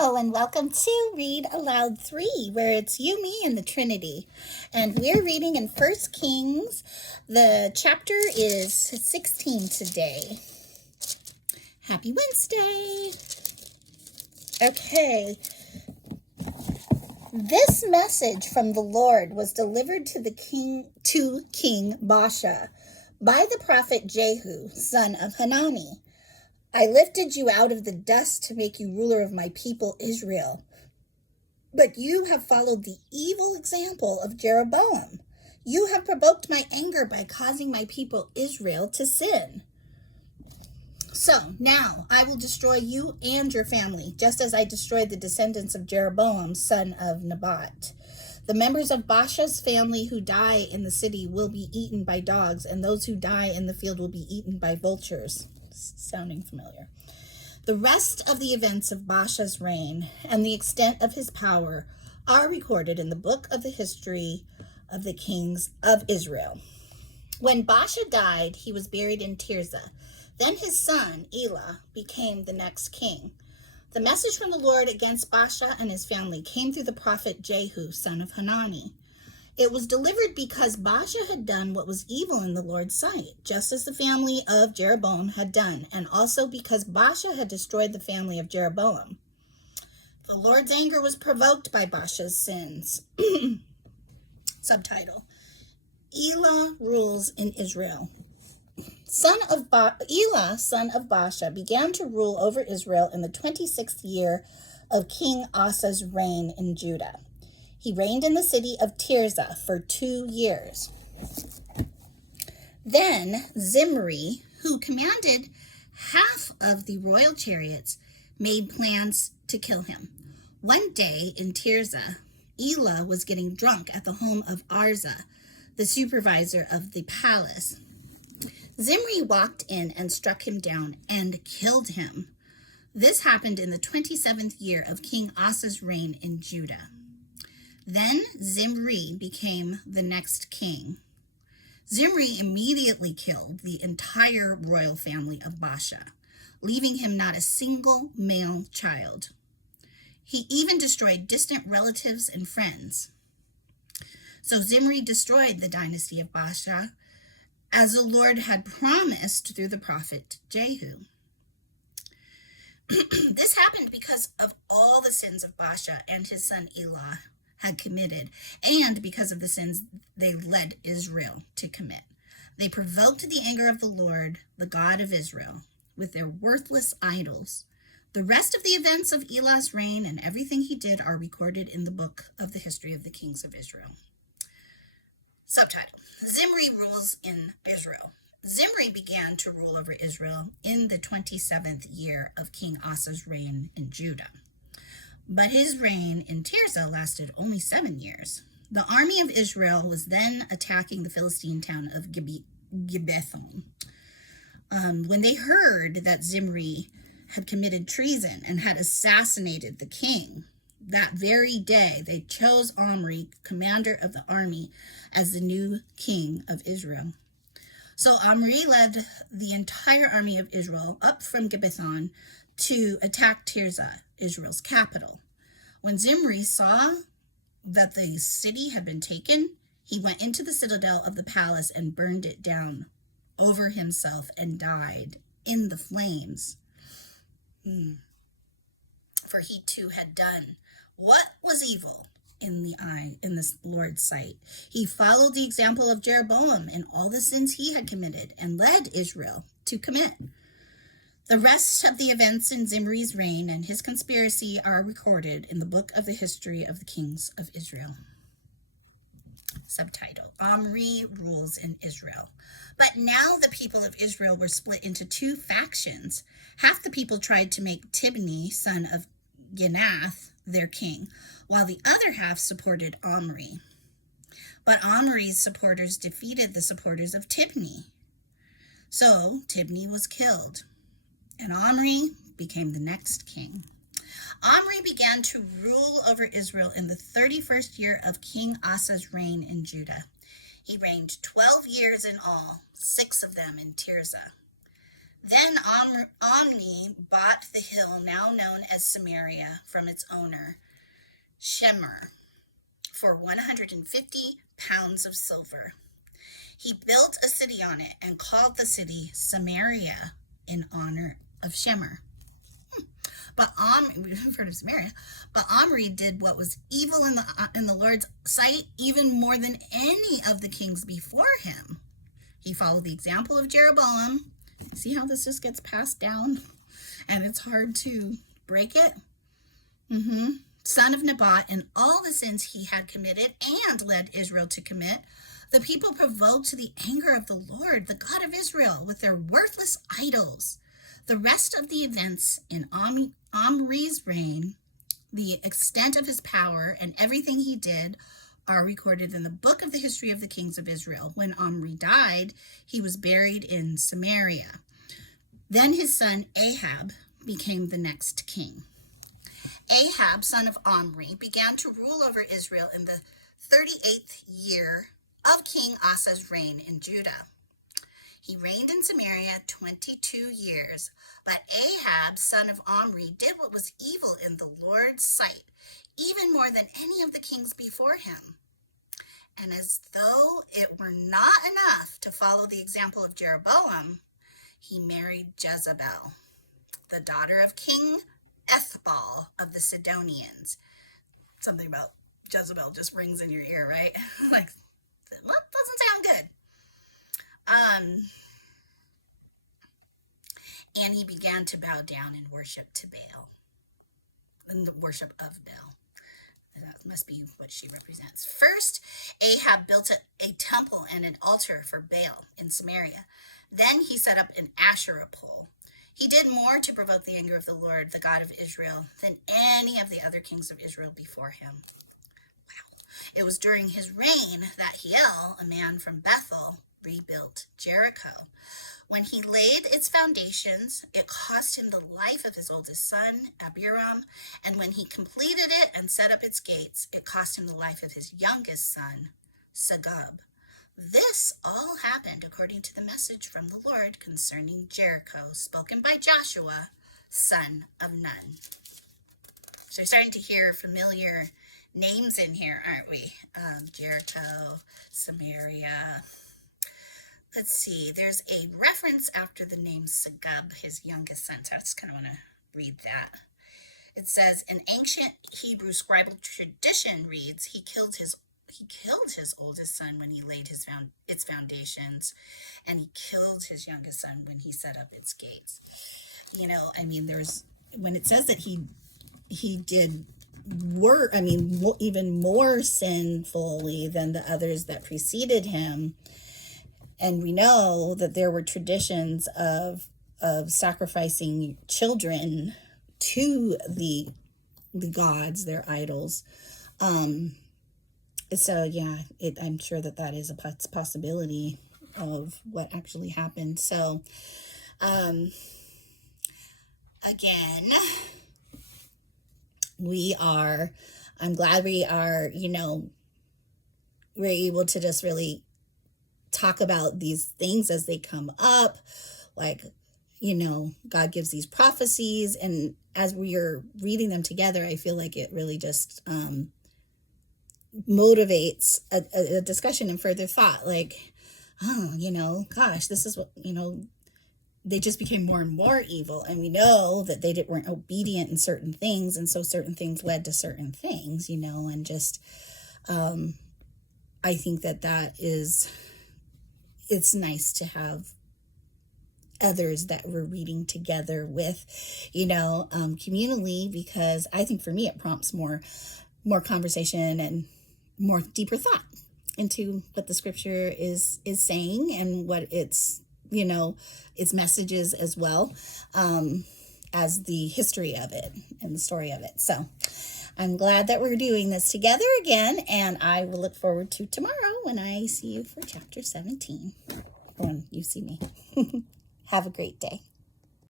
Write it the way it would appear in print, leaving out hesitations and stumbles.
Hello, and welcome to Read Aloud 3, where it's you, me, and the Trinity. And we're reading in 1 Kings. The chapter is 16 today. Happy Wednesday. Okay. This message from the Lord was delivered to King Baasha by the prophet Jehu, son of Hanani. I lifted you out of the dust to make you ruler of my people Israel. But you have followed the evil example of Jeroboam. You have provoked my anger by causing my people Israel to sin. So now I will destroy you and your family, just as I destroyed the descendants of Jeroboam, son of Nebat. The members of Baasha's family who die in the city will be eaten by dogs, and those who die in the field will be eaten by vultures. Sounding familiar. The rest of the events of Baasha's reign and the extent of his power are recorded in the book of the history of the kings of Israel. When Baasha died, he was buried in Tirzah. Then his son, Elah, became the next king. The message from the Lord against Baasha and his family came through the prophet Jehu, son of Hanani. It was delivered because Baasha had done what was evil in the Lord's sight, just as the family of Jeroboam had done, and also because Baasha had destroyed the family of Jeroboam. The Lord's anger was provoked by Baasha's sins. Subtitle: Elah rules in Israel. Elah, son of Baasha, began to rule over Israel in the 26th year of King Asa's reign in Judah. He reigned in the city of Tirzah for 2 years. Then Zimri, who commanded half of the royal chariots, made plans to kill him. One day in Tirzah, Elah was getting drunk at the home of Arza, the supervisor of the palace. Zimri walked in and struck him down and killed him. This happened in the 27th year of King Asa's reign in Judah. Then Zimri became the next king. Zimri immediately killed the entire royal family of Baasha, leaving him not a single male child. He even destroyed distant relatives and friends. So Zimri destroyed the dynasty of Baasha, as the Lord had promised through the prophet Jehu. This happened because of all the sins of Baasha and his son Elah had committed, and because of the sins they led Israel to commit. They provoked the anger of the Lord, the God of Israel, with their worthless idols. The rest of the events of Elah's reign and everything he did are recorded in the book of the history of the kings of Israel. Subtitle: Zimri rules in Israel. Zimri began to rule over Israel in the 27th year of King Asa's reign in Judah. But his reign in Tirzah lasted only 7 years. The army of Israel was then attacking the Philistine town of Gibbethon. When they heard that Zimri had committed treason and had assassinated the king, that very day they chose Omri, commander of the army, as the new king of Israel. So Omri led the entire army of Israel up from Gibbethon to attack Tirzah, Israel's capital. When Zimri saw that the city had been taken, he went into the citadel of the palace and burned it down over himself and died in the flames. For he too had done what was evil in the Lord's sight. He followed the example of Jeroboam in all the sins he had committed and led Israel to commit. The rest of the events in Zimri's reign and his conspiracy are recorded in the book of the history of the kings of Israel. Subtitle: Omri rules in Israel. But now the people of Israel were split into 2 factions. Half the people tried to make Tibni, son of Ginath, their king, while the other half supported Omri. But Omri's supporters defeated the supporters of Tibni. So Tibni was killed, and Omri became the next king. Omri began to rule over Israel in the 31st year of King Asa's reign in Judah. He reigned 12 years in all, 6 of them in Tirzah. Then Omri bought the hill now known as Samaria from its owner, Shemer, for 150 pounds of silver. He built a city on it and called the city Samaria in honor of Shemer. But we've heard of Samaria, but Omri did what was evil in the Lord's sight even more than any of the kings before him. He followed the example of Jeroboam. See how this just gets passed down, and it's hard to break it. Son of Nebat, and all the sins he had committed and led Israel to commit. The people provoked the anger of the Lord, the God of Israel, with their worthless idols. The rest of the events in Omri's reign, the extent of his power, and everything he did are recorded in the book of the history of the kings of Israel. When Omri died, he was buried in Samaria. Then his son Ahab became the next king. Ahab, son of Omri, began to rule over Israel in the 38th year of King Asa's reign in Judah. He reigned in Samaria 22 years, but Ahab, son of Omri, did what was evil in the Lord's sight, even more than any of the kings before him. And as though it were not enough to follow the example of Jeroboam, he married Jezebel, the daughter of King Ethbaal of the Sidonians. Something about Jezebel just rings in your ear, right? Like, well, doesn't sound good. And he began to bow down and worship to Baal, and the worship of Baal. That must be what she represents. First, Ahab built a temple and an altar for Baal in Samaria. Then he set up an Asherah pole. He did more to provoke the anger of the Lord, the God of Israel, than any of the other kings of Israel before him. Wow. It was during his reign that Hiel, a man from Bethel, rebuilt Jericho. When he laid its foundations, it cost him the life of his oldest son, Abiram, and when he completed it and set up its gates, it cost him the life of his youngest son, Segub. This all happened according to the message from the Lord concerning Jericho, spoken by Joshua, son of Nun. So we're starting to hear familiar names in here, aren't we? Jericho, Samaria. Let's see, there's a reference after the name Segub, his youngest son. So I just kind of want to read that. It says, an ancient Hebrew scribal tradition reads, he killed his oldest son when he laid its foundations, and he killed his youngest son when he set up its gates. You know, I mean, when it says that he did work, I mean, even more sinfully than the others that preceded him. And we know that there were traditions of sacrificing children to the gods, their idols. So yeah, I'm sure that is a possibility of what actually happened. So, again, I'm glad we are, we're able to just really talk about these things as they come up. Like, God gives these prophecies, and as we are reading them together, I feel like it really just motivates a discussion and further thought. Like, gosh, this is what, they just became more and more evil, and we know that they weren't obedient in certain things, and so certain things led to certain things, and just I think that is, it's nice to have others that we're reading together with, communally, because I think for me it prompts more conversation and more deeper thought into what the scripture is saying, and what its messages as well, as the history of it and the story of it. So I'm glad that we're doing this together again, and I will look forward to tomorrow when I see you for chapter 17, when you see me. Have a great day.